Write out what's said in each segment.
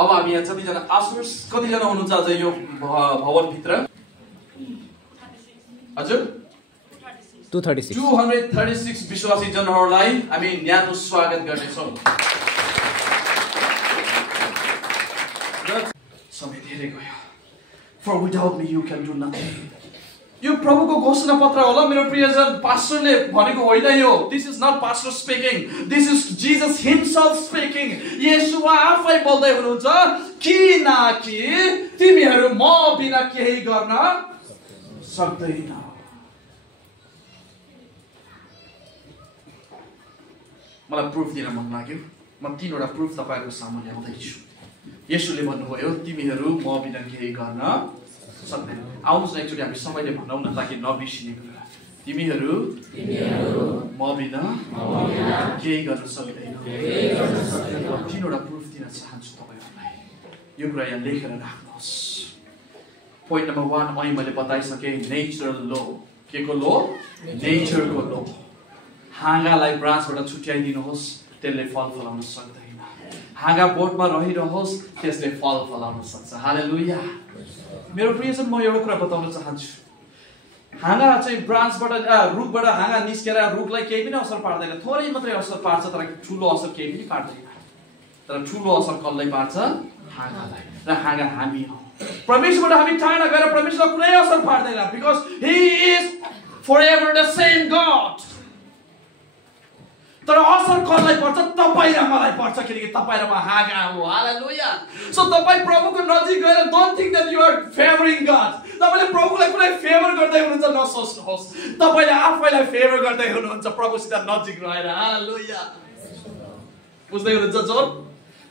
अब हामी यहाँ जतिजना आसुस कतिजना हुनुहुन्छ अझ यो भवनभित्र? हजुर 236 विश्वासी जनहरूलाई हामी न्यानो स्वागत गर्नेछौँ। समय धेरै गयो। For without me you can do nothing. यो प्रभुको घोषणा पत्र होला मेरो प्रियजन, पास्टरले भनेको होइन यो। This is not pastor speaking. This is Jesus himself speaking. येशू आफै बोल्दै हुनुहुन्छ किनकि तिमीहरू म बिना केही गर्न सक्दैन। मलाई प्रुफ दिन मन लाग्यो। म 3वटा प्रुफ तपाईहरुको सामु ल्याउँदै छु। येशूले भन्नुभयो तिमीहरू म बिना केही गर्न सक्दैन। आउनुस् न एकचोटि हामी सबैले भनौँ न ताकि नबिर्सिने कुरा। तिमीहरू म बिना केही गर्न सक्दैन। 3वटा प्रुफ दिन चाहन्छु तपाईहरुलाई। यो कुरा यहाँ लेखेर राख्नुहोस्। पोइन्ट नम्बर 1 मैले बताइसके नेचरल लो। के को लो? नेचरको लो। हाँगालाई ब्रान्चबाट छुट्याइदिनुहोस् त्यसले फल फलाउन सक्दैन। हाँगा बोटमा रहिरहोस् त्यसले फल फलाउन सक्छ। हालेलुया। मेरो प्रियजन म एउटा कुरा बताउन चाहन्छु। हाँगा चाहिँ ब्रान्चबाट रुखबाट हाँगा निस्केर रुखलाई केही पनि असर पार्दैन। थोरै मात्रै असर पार्छ तर ठुलो असर केही पनि पार्दैन। तर ठुलो असर कसलाई पार्छ? हाँगालाई। र हाँगा हामी हौ। परमेश्वरबाट हामी टाढा गएर परमेश्वरलाई कुनै असर पार्दैन। Because he is forever the same God. तर असर कसलाई पर्छ? तपाईँ र मलाई पर्छ किनकि तपाईँ र म हाँगा हो। हालेलुया। सो तपाईँ प्रभुको नजिक गएर don't think that you are favouring God. तपाईले प्रभुलाई कुनै फेभर गर्दै हुनुहुन्छ नसोच्नुहोस्। तपाईले आफैलाई फेभर गर्दै हुनुहुन्छ प्रभुसित नजिक रहेर। हालेलुया। बुझ्दै हुनुहुन्छ जोर?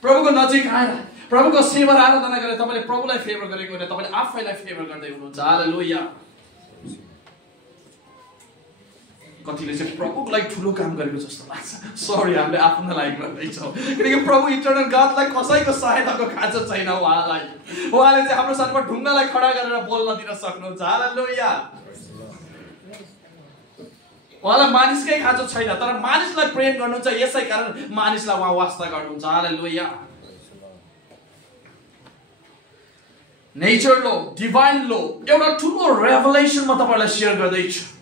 प्रभुको नजिक आएर प्रभुको सेवा र आराधना गरेर तपाईले प्रभुलाई फेभर गरेको होइन, तपाईले आफैलाई फेभर गर्दै हुनुहुन्छ। हालेलुया। कतिले चाहिँ प्रभुको लागि ठुलो काम गरेको जस्तो लाग्छ। सरी, हामीले आफ्नो लागि गर्दैछौँ किनकि प्रभु इटर्नल गॉडलाई कसैको सहायताको खाँचो छैन। उहाँले चाहिँ हाम्रो साथमा ढुङ्गालाई खडा गरेर बोल्न दिन सक्नुहुन्छ। हालेलुया। उहाँलाई मानिसकै खाँचो छैन तर मानिसलाई प्रेम गर्नुहुन्छ, यसै कारण मानिसलाई उहाँ वास्ता गर्नुहुन्छ। हालेलुया। नेचर लो, डिभाइन लो, एउटा ठुलो रेभलेसन म तपाईलाई शेयर गर्दैछु।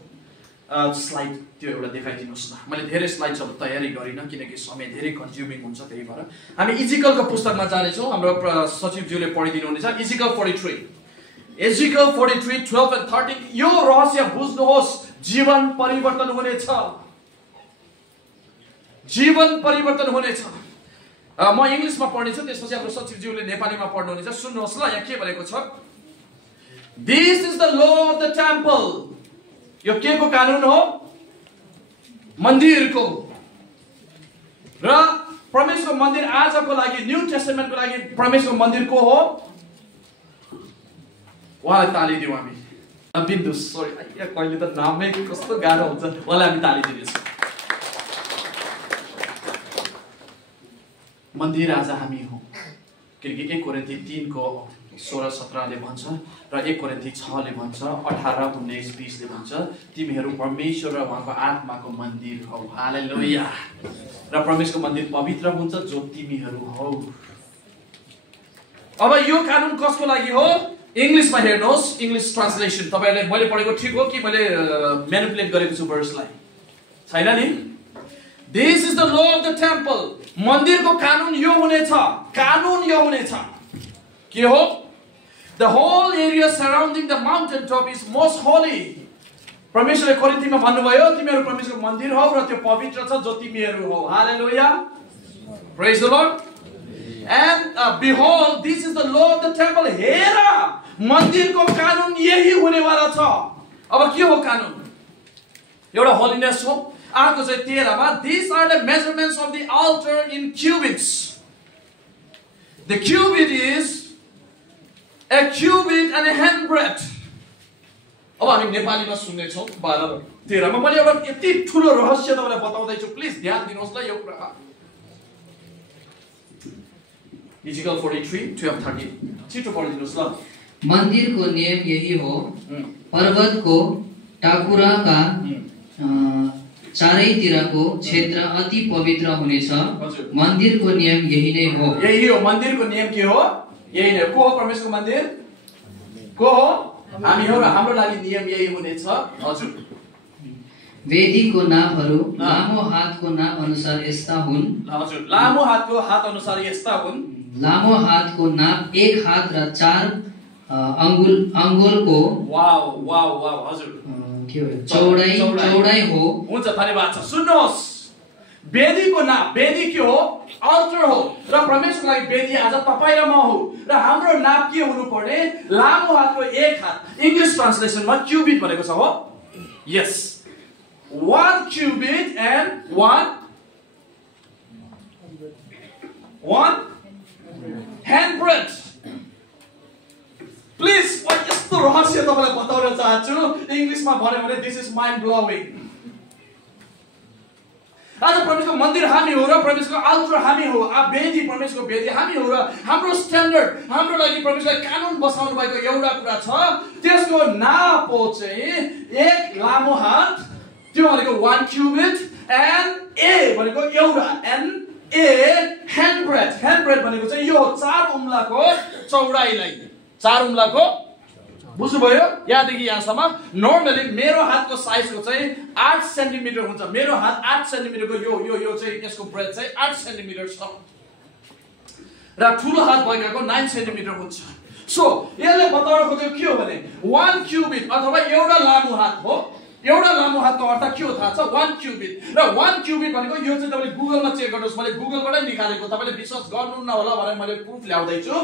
स्लाइड त्यो एउटा देखाइदिनुहोस् न। मैले धेरै स्लाइड्सहरू तयारी गरिनँ किनकि समय धेरै कन्ज्युमिङ हुन्छ, त्यही भएर हामी इजिकलको पुस्तकमा जानेछौँ। हाम्रो सचिवज्यूले पढिदिनुहुनेछ इजिकल 43 12 and 13। यो रहस्य बुझ्नुहोस्, जीवन परिवर्तन हुनेछ। जीवन परिवर्तन हुनेछ। म इङ्ग्लिसमा पढ्नेछु, त्यसपछि हाम्रो सचिवज्यूले नेपालीमा पढ्नुहुनेछ। सुन्नुहोस् ल, यहाँ के भनेको छ। This is the law of the temple. यो के को कानून हो? मन्दिरको। र परमेश्वरको मन्दिर आजको लागि, न्यू टेस्टामेन्टको लागि परमेश्वरको मन्दिरको हो। उहाँलाई ताली दिउँ हामी। बिन्दु, सरी कहिले त नामै कस्तो गाह्रो हुन्छ। उहाँलाई हामी ताली दिनेछौँ। मन्दिर आज हामी हौ किनकि 1 कोरिन्थी 3 को 16-17 ले भन्छ र 1 कोरिन्थी 6 ले भन्छ, 18, 19, 20 ले भन्छ तिमीहरू परमेश्वर र उहाँको आत्माको मन्दिर हौ। हालेलुया। र परमेश्वरको मन्दिर पवित्र हुन्छ जो तिमीहरू हौ। अब यो कानुन कसको लागि हो? इंग्लिशमा हेर्नुहोस्, इंग्लिश ट्रान्सलेसन। तपाईहरुले मैले पढेको ठीक हो कि मैले म्यानिपुलेट गरेको छु वर्सलाई? छैन नि। This is the law of the temple. मन्दिरको कानुन यो हुनेछ। कानुन यो हुनेछ। के हो? The whole area surrounding the mountain top is most holy. परमेश्वरले कोरिन्थीमा भन्नुभयो तिमीहरू परमेश्वरको मन्दिर हौ र त्यो पवित्र छ जो तिमीहरू हौ। हालेलुया। Praise the Lord. And behold, this is the law of the temple. हेर, मन्दिरको कानुन यही हुनेवाला छ। अब के हो कानुन? एउटा होलिनेस हो। अर्को चाहिँ 13 मा these are the measurements of the altar in cubits. The cubit is a cubit and a handbreadth. अब हामी नेपालीमा सुन्ने छौं 12-13 मा। मैले एउटा यति ठूलो रहस्य तपाईलाई बताउँदै छु, प्लिज ध्यान दिनुहोस् ल यो कुरा। इजिकल 43 12-13 छिटो पढिदिनुहोस् ल। मन्दिरको नियम यही हो, पर्वतको टाकुराका चारैतिरको क्षेत्र अति पवित्र हुनेछ। मन्दिरको नियम यही नै हो। यही हो मन्दिरको नियम के हो? यही नै। को हो परमेश्वरको मन्दिर? को हो? हामी हो र हाम्रो लागि नियम यही हुनेछ। हजुर। वेदीको नापहरू लामो हातको नाप अनुसार यस्ता हुन्। हजुर। लामो हातको हात अनुसार यस्ता हुन्। लामो हातको नाप 1 हात र 4 अङ्गुलको वाव वाव वाव हजुर के हो चौडाइ हो। हुन्छ धन्यवाद छ। सुन्नुहोस् वेदीको नाप वेदी के हो? अल्टर हो र परमेश्वरको लागि वेदी आज तपाईँ र म हो र हाम्रो नाप के हुनु पर्ने? लामो हातको 1 हात। इङ्ग्लिस ट्रान्सलेसनमा क्युबिट भनेको छ हो। यस 1 cubit and 1 handbreadth. प्लिज म यस्तो रहस्य तपाईलाई बताउन चाहन्छु इङ्ग्लिसमा भन्यो भने दिस इज माइन्ड ब्लोइङ। आज परमेश्वरको मन्दिर हामी हो र परमेश्वरको अल्टर हामी हो। वेदी परमेश्वरको वेदी हामी हो र हाम्रो स्ट्यान्डर्ड हाम्रो लागि परमेश्वरले कानुन बसाउनु भएको एउटा कुरा छ। त्यसको नाप हो चाहिँ 1 लामो हात, त्यो भनेको 1 क्युबिट एन्ड ए भनेको एउटा एन्ड ए ह्यान्डब्रेथ। ह्यान्डब्रेथ भनेको चाहिँ यो 4 उम्लाको चौडाइलाई 4 उम्लाको बुझ्नुभयो? यहाँदेखि यहाँसम्म। नर्मली मेरो हातको साइजको चाहिँ 8 सेन्टिमिटर हुन्छ। मेरो हात 8 सेन्टिमिटरको यो चाहिँ यसको ब्रेथ चाहिँ 8 सेन्टिमिटर छ र ठुलो हात भएकाको 9 सेन्टिमिटर हुन्छ। सो यसले बताउन खोजेको के हो भने 1 क्युबिट अथवा एउटा लामो हात हो। एउटा लामो हातको अर्थ के हो थाहा छ? 1 क्युबिट र 1 क्युबिट भनेको यो चाहिँ तपाईले गुगलमा चेक गर्नुहोस्। मैले गुगलबाटै निकालेको, तपाईले विश्वास गर्नुहुन्न होला भनेर मैले प्रुफ ल्याउँदै छु।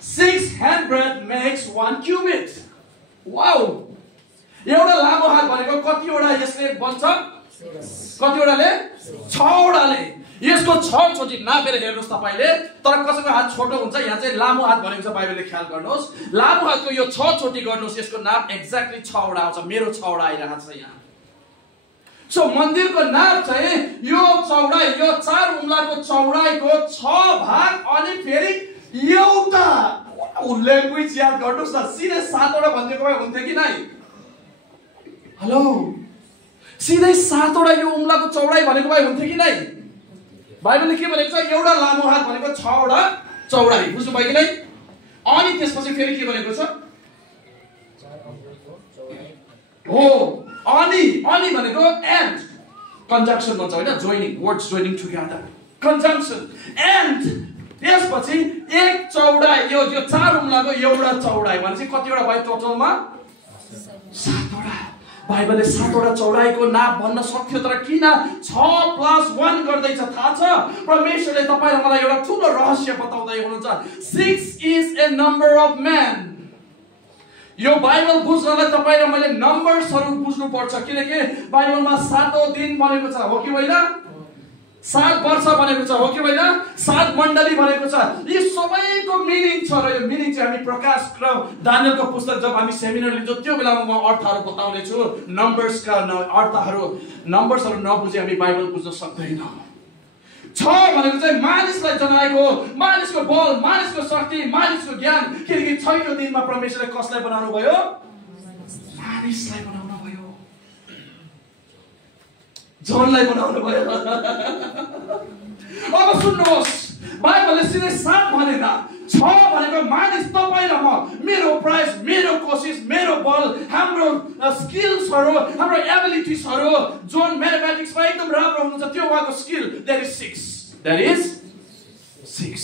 6 handbreadth makes 1 cubit. वाउ! एउटा लामो हात भनेको कतिवटा यसले बन्छ? कतिवटाले? 6 वटाले। यसको 6 चोटि नापेर हेर्नुहोस् तपाईले। तर कसैको हात छोटो हुन्छ, यहाँ चाहिँ लामो हात भनेको छ बाइबलले ख्याल गर्नुहोस्। लामो हातको यो 6 चोटि गर्नुहोस्, यसको नाप एक्ज्याक्टली 6 वटा आउँछ। मेरो 6 वटा आइरहेको छ यहाँ। सो मन्दिरको नाप चाहिँ यो चौडाइ, यो 4 उम्लाको चौडाइको 6 भाग अनि फेरि एउटा ल्याङ्ग्वेज याद गर्नुहोस् न। सिधै 7 वटा भनिदिएको भए हुन्थ्यो कि नै? हेलो, सिधै 7 वटा यो उम्लाको चौडाइ भनेको भए हुन्थ्यो कि नै? बाइबलले के भनेको छ? एउटा लामो हात भनेको 6 वटा चौडाइ। बुझ्नु भयो कि नै? अनि त्यसपछि फेरि के भनेको छ? हो अनि भनेको एन्ड कन्जङ्सन भन्छ हैन? Joining, words joining together, conjunction and. त्यसपछि 1 चौडाइ यो 4 उम्लाको एउटा चौडाइ भनेपछि कतिवटा भयो टोटलमा? 7 वटा। बाइबलले 7 वटा चौडाइको नाप भन्न सक्थ्यो, तर किन 6 + 1 गर्दैछ थाहा छ? परमेश्वरले तपाईँ र मलाई एउटा ठुलो रहस्य बताउँदै हुनुहुन्छ। 6 is a number of man. यो बाइबल बुझ्नलाई तपाईँ र मैले नम्बर्सहरू बुझ्नु पर्छ, किनकि बाइबलमा 7औं दिन भनेको छ, हो कि होइन? 7 वर्ष भनेको छ, हो कि होइन? 7 मण्डली भनेको छ। यी सबैको मिनिङ छ र यो मिनिङ चाहिँ हामी प्रकाश र दानियलको पुस्तक जब हामी सेमिनार लिन्छौँ त्यो बेलामा म अर्थहरू बताउने छु। नम्बर्सका अर्थहरू, नम्बर्सहरू नबुझे हामी बाइबल बुझ्न सक्दैनौँ। 6 भनेको चाहिँ मानिसलाई जनाएको, मानिसको बल, मानिसको शक्ति, मानिसको ज्ञान। किनकि 6औं दिनमा परमेश्वरले कसलाई बनाउनु भयो? मानिसलाई बनाउनु भयो, जनलाई बनाउनु भयो। अब सुन्नुहोस्, बाइबलले सिधै 7 भनेन, 6 भनेको मानिस, तपाईँ र म, मेरो प्रयास, मेरो कोसिस, मेरो बल, हाम्रो स्किल्सहरू, हाम्रो एबिलिटिजहरू। जोन म्याथमेटिक्समा एकदम राम्रो हुनुहुन्छ, त्यो उहाँको skill. There is 6, there is 6।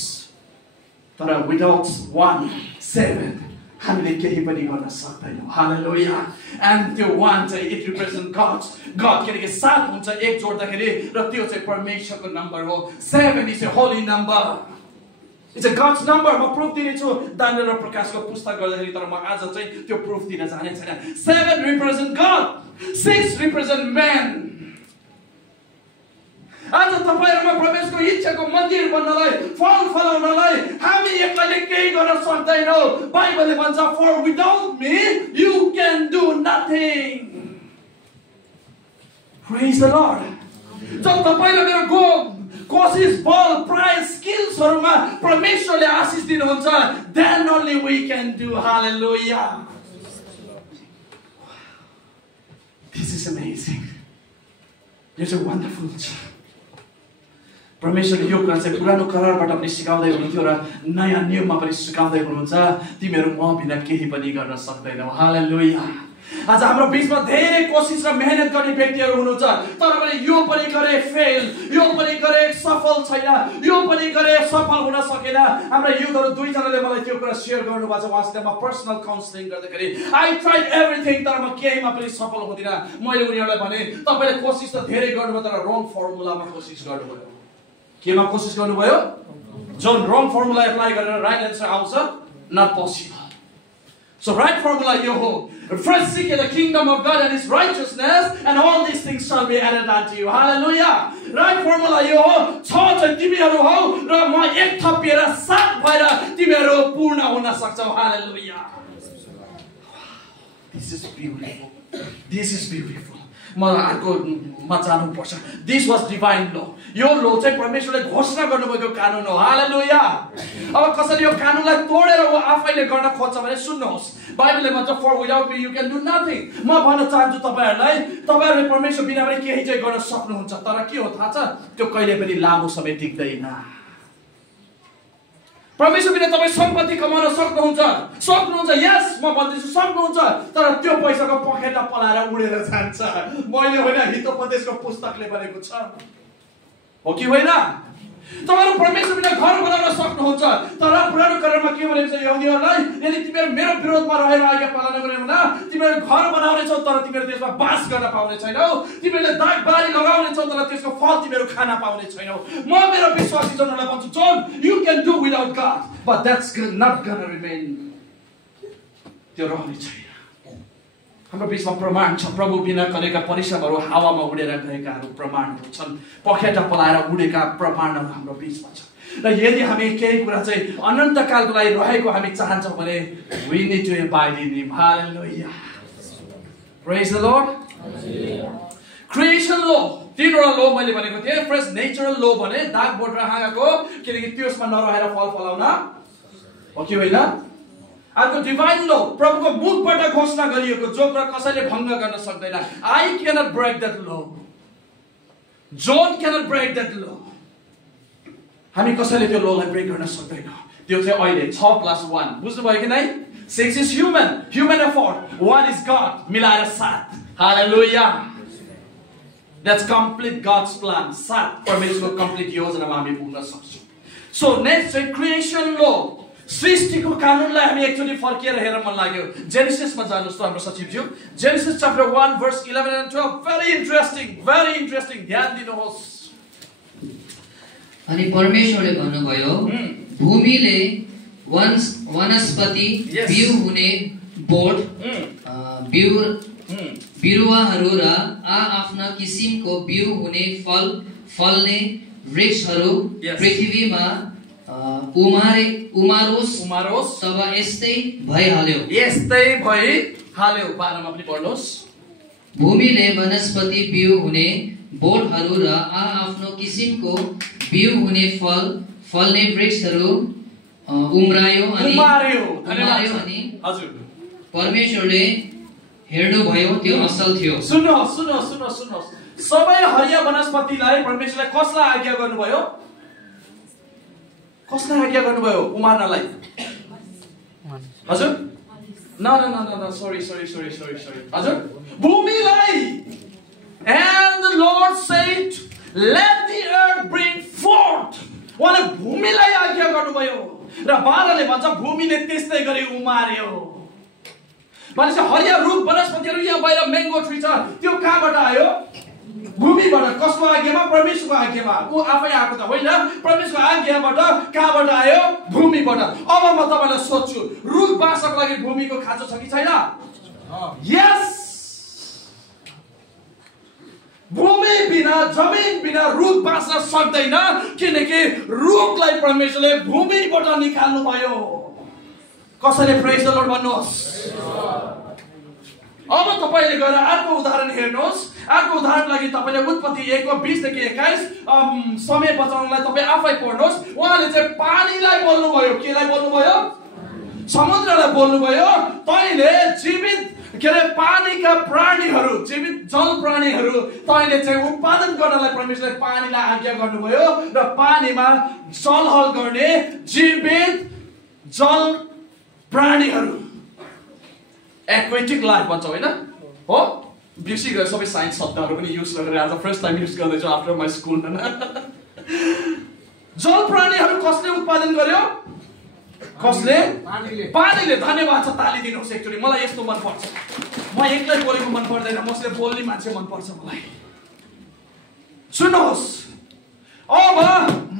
तर विदाउट 1 7 हामीले केही पनि गर्न सक्दैनौँ। हालेलुया। एन्ड त्यो 1 चाहिँ इट रिप्रेजेन्ट गड। किनकि 7 हुन्छ 1 जोड्दाखेरि र त्यो चाहिँ परमेश्वरको नम्बर हो। 7 is a Holi number, it's a gods number. म प्रुफ दिनेछु दानियल र प्रकाशको पुस्तक गर्दाखेरि, तर म आज चाहिँ त्यो प्रुफ दिन जाने छैन। 7 रिप्रेजेन्ट गड, 6 रिप्रेजेन्ट म्यान। आज तपाईँ र म परमेश्वरको इच्छाको मन्दिर बन्नलाई, फल फलाउनलाई हामी एक्लैले केही गर्न सक्दैनौँ। बाइबलले भन्छ for without me you can do nothing. Praise the Lord. जब तपाईँ र मेरो कोसिस, बल, प्रयास, स्किल्सहरूमा परमेश्वरले आशिष दिनुहुन्छ, then only we can do. Hallelujah. This is amazing. यो चाहिँ वन्डरफुल छ। परमेश्वरले यो कुरा चाहिँ पुरानो करारबाट पनि सिकाउँदै हुनुहुन्थ्यो र नयाँ नियममा पनि सिकाउँदै हुनुहुन्छ, तिमीहरू म बिना केही पनि गर्न सक्दैनौ। हालेलुया। आज हाम्रो बीचमा धेरै कोसिस र मेहनत गर्ने व्यक्तिहरू हुनुहुन्छ, तर पनि यो पनि गरे फेल, यो पनि गरे सफल छैन, यो पनि गरे सफल हुन सकेन। हाम्रा युथहरू दुईजनाले मलाई त्यो कुरा सेयर गर्नुभएको छ, उहाँसित म पर्सनल काउन्सिलिङ गर्दाखेरि आई ट्राइड एभ्रिथिङ, तर म केहीमा पनि सफल हुँदिनँ। मैले उनीहरूलाई भने तपाईँले कोसिस त धेरै गर्नुभयो तर रङ फर्मुलामा कोसिस गर्नुभयो। केमा कोसिस गर्नुभयो? जुन रङ फर्मुला एप्लाई गरेर राइट एन्सर आउँछ, not possible. So right formula यो हो, first seek the kingdom of God and His righteousness, and all these things shall be added unto you. Hallelujah. Right formula यो हो, 6 चाहिँ तिमीहरू हौ र म 1 थपिएर 7 भएर तिमीहरू पूर्ण हुन सक्छौ। Hallelujah. This is beautiful. This is beautiful. मलाई अर्कोमा जानुपर्छ। This was divine law. यो लो चाहिँ परमेश्वरले घोषणा गर्नुभएको कानुन हो। हालेलुया। अब कसैले यो कानुनलाई तोडेर उ आफैले गर्न खोज्छ भने सुन्नुहोस्, बाइबलले भन्छ for without me you can do nothing। म भन्न चाहन्छु तपाईहरुले परमेश्वर बिना पनि केही चाहिँ गर्न सक्नुहुन्छ, तर के हो थाहा छ? त्यो कहिले पनि लामो समय टिक्दैन। परमेश्वर बिना तपाईं सम्पत्ति कमाउन सक्नुहुन्छ, यस म भन्दैछु सक्नुहुन्छ, तर त्यो पैसाको पखेटा पलाएर उडेर जान्छ। मैले होइन, हितोपदेशको पुस्तकले भनेको छ, हो कि होइन? तपाईहरु परमेश्वर बिना घर बनाउन सक्नुहुन्छ, तर पुरानो करारमा के भनेको छ यहुदीहरूलाई? यदि तिमीहरू मेरो विरोधमा रहेर आज्ञा पालना गरेनौ भने तिमीहरू घर बनाउनेछौ तर तिमीहरू त्यसमा बास गर्न पाउने छैनौ। तिमीहरूले दागबारी लगाउनेछौ तर त्यसको फल तिमीहरू खान पाउने छैनौ। म मेरो विश्वासी जनहरूलाई भन्छु, John, you can do without God, but that's not gonna remain। त्यो रहने छैन। हाम्रो बीचमा प्रमाण छ, प्रभु बिना गरेका परिश्रमहरू हावामा उडेर गएकाहरू प्रमाणहरू छन्, पखेटा पलाएर उडेका प्रमाणहरू हाम्रो बीचमा छ। र यदि हामी केही कुरा चाहिँ अनन्तकालको लागि रहेको हामी चाहन्छौँ भने we need to abide in Him। Hallelujah. Praise the Lord. Creation law, तीनवटा लो मैले भनेको थिएँ। फर्स्ट नेचुरल लो भने दाग बोट र हाँगाको, किनकि त्यसमा नरहेर फल फलाउन, हो कि होइन? अर्को डिभाइन लो, प्रभुको मुखबाट घोषणा गरिएको, जो कुरा कसैले भङ्ग गर्न सक्दैन। I cannot break that law. John cannot break that law. हामी कसैले त्यो लोलाई ब्रेक गर्न सक्दैन। त्यो चाहिँ अहिले 6+1 बुझ्नुभयो कि नै? 6 is human effort, 1 is God, मिलाएर 7। Hallelujah. That's complete God's plan। 7 परमेश्वरको कम्प्लिट योजनामा हामी पुग्न सक्छौँ। So next चाहिँ क्रिएसन लो, सृष्टिको कानुनलाई हामी एकचोटि फर्किएर हेर्न मन लाग्यो। जेनेसिसमा जानुहोस् त हाम्रो सचिवज्यू, genesis chapter 1 verse 11 and 12, very interesting, ध्यान दिनुहोस्। अनि परमेश्वरले भन्नुभयो, भूमिले वनस्पति बिउ हुने बोट, बिरुवाहरू र आफ्ना किसिमको बिउ हुने फल्ने वृक्षहरू पृथ्वीमा उमारोस्, तब यस्तै भइहाल्यो। 12मा पनि पढ्नुहोस्। भूमिले वनस्पति बिउ हुने बोटहरू र आफ्नो किसिमको बिउ हुने फल्ने वृक्षहरू उमार्यो अनि हजुर परमेश्वरले हेर्नुभयो, त्यो असल थियो। सुन्नुहोस्, सबै हरिया वनस्पतिलाई परमेश्वरले कसलाई आज्ञा गर्नुभयो? कसलाई आज्ञा गर्नुभयो उमार्नलाई? हजुर न सरी हजुर भूमिलाई। And the Lord said, let the earth bring forth। उहाँले भूमिलाई आज्ञा गर्नुभयो र 12ले भन्छ भूमिले त्यस्तै गरी उमार्यो। भनेपछि हरिया रुख वनस्पतिहरू यहाँ बाहिर म्याङ्गो ट्री छ, त्यो कहाँबाट आयो? भूमिबाट। कसको आज्ञामा? परमेश्वरको आज्ञामा। ऊ आफै आएको त होइन, परमेश्वरको आज्ञाबाट। कहाँबाट आयो? भूमिबाट। अब म तपाईलाई सोध्छु, रुख बाँच्नको लागि भूमिको खाँचो छ कि छैन? यस। भूमि बिना, जमिन बिना रुख बाँच्न सक्दैन, किनकि रुखलाई परमेश्वरले भूमिबाट निकाल्नु भयो। कसैले प्रेज द लर्ड भन्नुहोस्। अब तपाईले गएर अर्को उदाहरण हेर्नुहोस्। अर्को उदाहरण लागि तपाईले उत्पत्ति 1:20 देखि 21 समय बचाउनलाई तपाई आफै पढ्नुहोस्। उहाँले चाहिँ पानीलाई बोल्नुभयो। केलाई बोल्नुभयो? समुद्रलाई बोल्नुभयो। तैले जीवित के अरे पानीका प्राणीहरू जीवित जल प्राणीहरू तैँले चाहिँ उत्पादन गर्नलाई परमेश्वरले पानीलाई आज्ञा गर्नुभयो र पानीमा चलहल गर्ने जीवित जल प्राणीहरू एक्वेटिक लाइफ भन्छ होइन हो बिर्सी गयो सबै साइन्स शब्दहरू पनि युज गरेर आज फर्स्ट टाइम युज गर्दैछु आफ्टर माई स्कुल जल प्राणीहरू कसले उत्पादन गर्यो कसले पानीले धन्यवाद छ तालिदिनुहोस् एकचोटि मलाई यस्तो मन पर्छ म एक्लै बोलेको मन पर्दैन मसले बोल्ने मान्छे मन पर्छ मलाई सुन्नुहोस् अब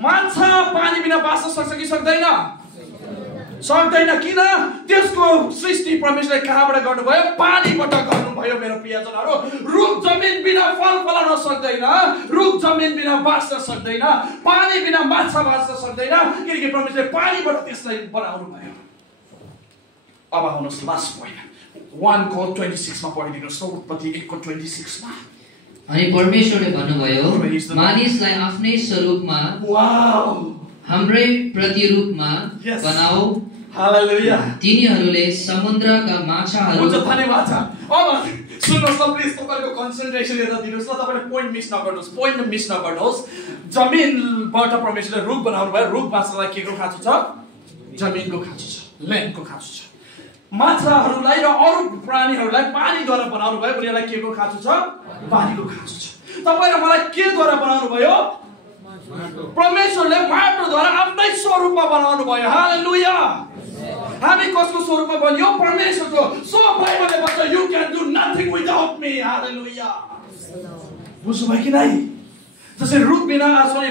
माछा पानी बिना बाँच्न सक्छ कि सक्दैन सक्दैन किन त्यसको सृष्टि परमेश्वरले कहाँबाट गर्नुभयो पानीबाट गर्नुभयो मेरो प्रियजनहरू रुख जमिन बिना फल फलाउन सक्दैन रुख जमिन बिना बाँच्न सक्दैन पानी बिना माछा बाँच्न सक्दैन किनकि परमेश्वरले पानीबाट त्यसलाई बनाउनु भयो अब आउनुहोस् लास्ट पोइन्ट 1:26 मा पढिदिनुहोस् उत्पत्ति 1:26 मा अनि परमेश्वरले भन्नुभयो मानिसलाई आफ्नै स्वरूपमा हाम्रै प्रतिरूपमा बनाऊ हालेलुया तिनीहरूले समुद्रका माछाहरू धन्यवाद छ अब सुन्नुहोस् न प्लिज तपाईको कन्सन्ट्रेसन यता दिनुहोस् न तपाईले पोइन्ट मिस नगर्नुहोस् जमिनबाट परमेश्वरले रुख बनाउनु भयो रुख बाँच्नलाई के को खाँचो छ जमिनको खाँचो छ ल्यान्डको खाँचो छ माछाहरूलाई र अरू प्राणीहरूलाई पानीद्वारा बनाउनु भयो उनीहरूलाई के को खाँचो छ पानीको खाँचो छ तपाईँ र मलाई के द्वारा बनाउनु भयो परमेश्वरले माटोद्वारा आफ्नै स्वरूपमा बनाउनु भयो हालेलुया हामी कसको स्वरूपमा बनियो परमेश्वरको सो बाइबलले भन्छ you can do nothing without me hallelujah बुझ्नुभयो कि नै जसरी रुख बिना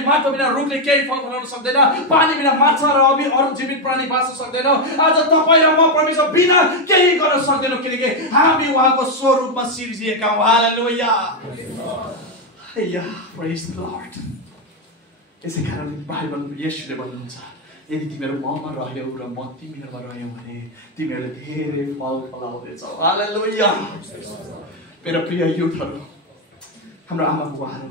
माटो बिना रुखले केही फल फलाउन सक्दैन पानी बिना माछा र अरू जीवित प्राणी बाँच्न सक्दैन आज तपाईँ र म परमेश्वर बिना केही गर्न सक्दैनौँ किनकि हामी उहाँको स्वरूपमा सिर्जिएका हौँ हालेलुया प्रेज द लर्ड यसै कारण बाइबल येशूले भन्नुहुन्छ यदि तिमीहरू ममा रह्यौ र म तिमीहरूमा रह्यौ भने तिमीहरूले धेरै फल फलाउनेछौ हालेलुया मेरो प्रिय युथहरू हाम्रो आमा बुबाहरू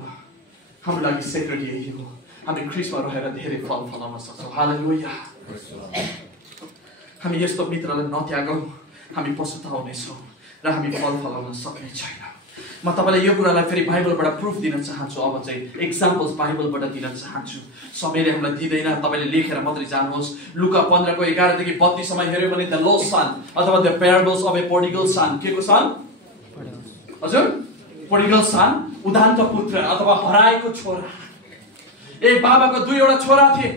हाम्रो लागि सेक्रेट यही हो हामी ख्रिस्टमा रहेर धेरै फल फलाउन सक्छौँ हालेलुया हामी यस्तो मित्रलाई नत्यागौँ हामी पछुताउनेछौँ र हामी फल फलाउन सक्ने छैन म तपाईलाई यो कुरालाई फेरि बाइबलबाट प्रुफ दिन चाहन्छु अब चाहिँ एक्जाम्पल्स बाइबलबाट दिन चाहन्छु समयले हामीलाई दिँदैन तपाईँले लेखेर मात्रै जानुहोस् लुका 15:11 देखि 32 सम्म हेर्यो भने द लोस्ट सन अथवा the parables of a prodigal son के को सन हजुर प्रोडिगल सन उदान्त पुत्र अथवा हराएको छोरा बाबाको दुईवटा छोरा थिए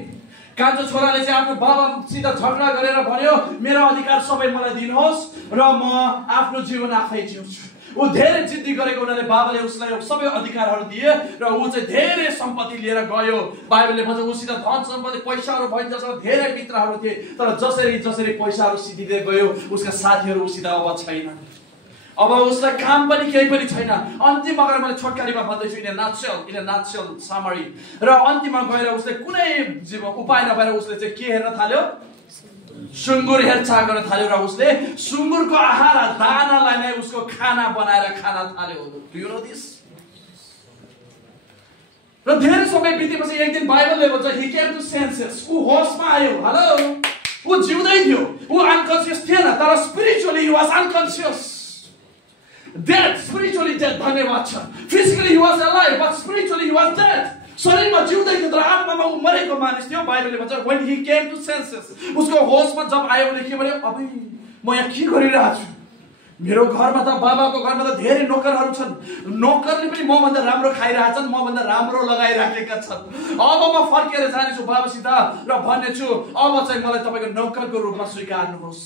कान्छो छोराले चाहिँ आफ्नो बाबासित झगडा गरेर भन्यो मेरो अधिकार सबै मलाई दिनुहोस् र म आफ्नो जीवन आफै जिउँछु ऊ धेरै जिद्दी गरेको हुनाले बाबाले उसलाई सबै अधिकारहरू दिए र ऊ चाहिँ धेरै सम्पत्ति लिएर गयो बाइबलले भन्छ उसित धन सम्पत्ति पैसाहरू भइन्छ जसमा धेरै मित्रहरू थिए तर जसरी पैसाहरू सिद्धिँदै गयो उसका साथीहरू उसित अब छैनन् अब उसलाई काम पनि केही पनि छैन अन्तिममा गएर मैले छोटकारीमा भन्दैछु इन नाचल सामरी र अन्तिममा गएर उसले कुनै उपाय नभएर उसले चाहिँ के हेर्न थाल्यो सुँगुर हेरचाह गर्न थाल्यो र उसले सुँगुरको आहार दानालाई नै उसको खाना बनाएर खान थाल्यो डु यु नो दिस र धेरै समय बितेपछि एक दिन बाइबलले भन्छ ही केम टु सेन्सेस ऊ होसमा आयो हेलो ऊ जिउँदै थियो ऊ अनकन्सियस थिएन तर spiritually he was unconscious dead spiritually dead धन्यवाद छ physically he was alive but spiritually he was dead शरीरमा जिउँदै थियो तर आत्मामा ऊ मरेको मानिस थियो बाइबलले भन्छ when he came to senses उसको होसमा जब आयो भने के भन्यो अबे म यहाँ के गरिरहेको छु मेरो घरमा त बाबाको घरमा त धेरै नोकरहरू छन् नोकरले पनि मभन्दा राम्रो खाइरहेछन् मभन्दा राम्रो लगाइराखेका छन् अब म फर्केर जानेछु बाबासित र भन्नेछु अब चाहिँ मलाई तपाईको नोकरको रूपमा स्वीकार्नुहोस्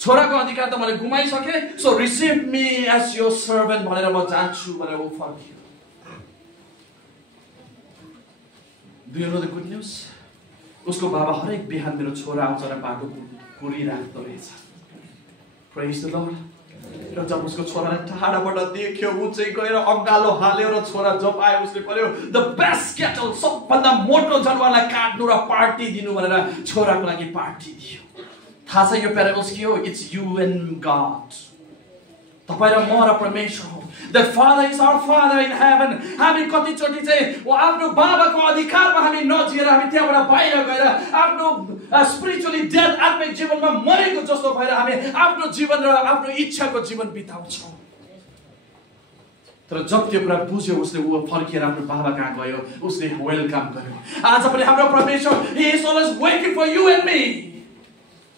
छोराको अधिकार त मैले गुमाइसके so receive me as your servant भनेर म जान्छु भनेर ऊ फर्कियो do you know the good news उसको बाबा हरेक बिहान मेरो छोरा आउँछ र बाटो कुरिराख्दो रहेछ प्रेज द लर्ड र जब उसको छोरालाई टाढाबाट देख्यो ऊ चाहिँ गएर अङ्गालो हाल्यो र छोरा जब आयो उसले पर्यो द बेस्ट क्याटल सबभन्दा मोटो जनावरलाई काट्नु र पार्टी दिनु भनेर छोराको लागि पार्टी दियो थाहा छ यो प्याराबल्स के हो इट्स यु एन्ड गॉड तपाईँ र म र परमेश्वर हो। That Father is our Father in heaven. हामी कतिचोटि चाहिँ आफ्नो बाबाको अधिकारमा हामी नजिएर हामी त्यहाँबाट बाहिर गएर आफ्नो स्पिरिचुअली डेथ आत्मिक जीवनमा मरेको जस्तो भएर हामी आफ्नो जीवन र आफ्नो इच्छाको जीवन बिताउँछौँ। तर जब त्यो कुरा बुझ्यो उसले ऊ फर्किएर आफ्नो बाबा कहाँ गयो, उसले वेलकम गर्यो। आज पनि हाम्रो परमेश्वर he is always waiting for you and me.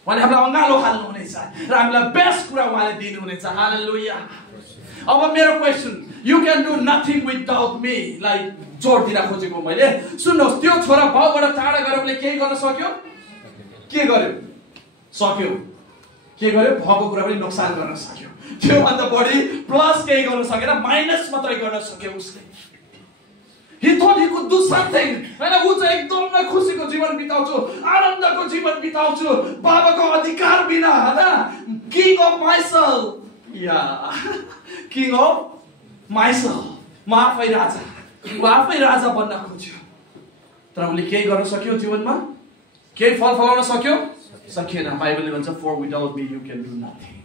उहाँले हामीलाई अँगालो हाल्नुहुनेछ र हामीलाई बेस्ट कुरा उहाँले दिनुहुनेछ। हालेलुया। अब मेरो question, you can do nothing without me, like जोड दिन खोजेको मैले। सुन्नुहोस्, त्यो छोरा बाउबाट टाढा गएर उसले केही गर्न सक्यो? के गर्यो? सक्यो। के गर्यो? भएको कुरा पनि नोक्सान गर्न सक्यो। त्योभन्दा बढी प्लस केही गर्न सकेन, माइनस मात्रै गर्न सक्यो उसले। He thought he could do something. हैन, ऊ चाहिँ एकदम नै खुसीको जीवन बिताउँछु, आनन्दको जीवन बिताउँछु, बाबाको अधिकार बिना, हैन, king of myself. Yeah king of myself, म आफै राजा। ऊ आफै राजा बन्न खोज्यो। तर उसले केही गर्न सक्यो जीवनमा? केही फल फलाउन सक्यो? सकेन। बाइबलले भन्छ for without me you can do nothing.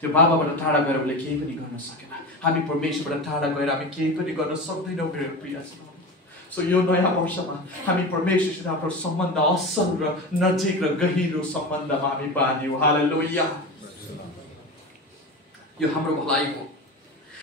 त्यो बाबाबाट टाढा गएर उसले केही पनि गर्न सकेन। हामी परमेश्वरबाट टाढा गएर हामी केही पनि गर्न सक्दैनौँ मेरो प्रिय श्रोता। सो यो नयाँ वर्षमा हामी परमेश्वरसित आफ्नो सम्बन्ध असल र नजिक र गहिरो सम्बन्धमा हामी बाँधियौँ। हालेलुया। यो हाम्रो भलाइ हो।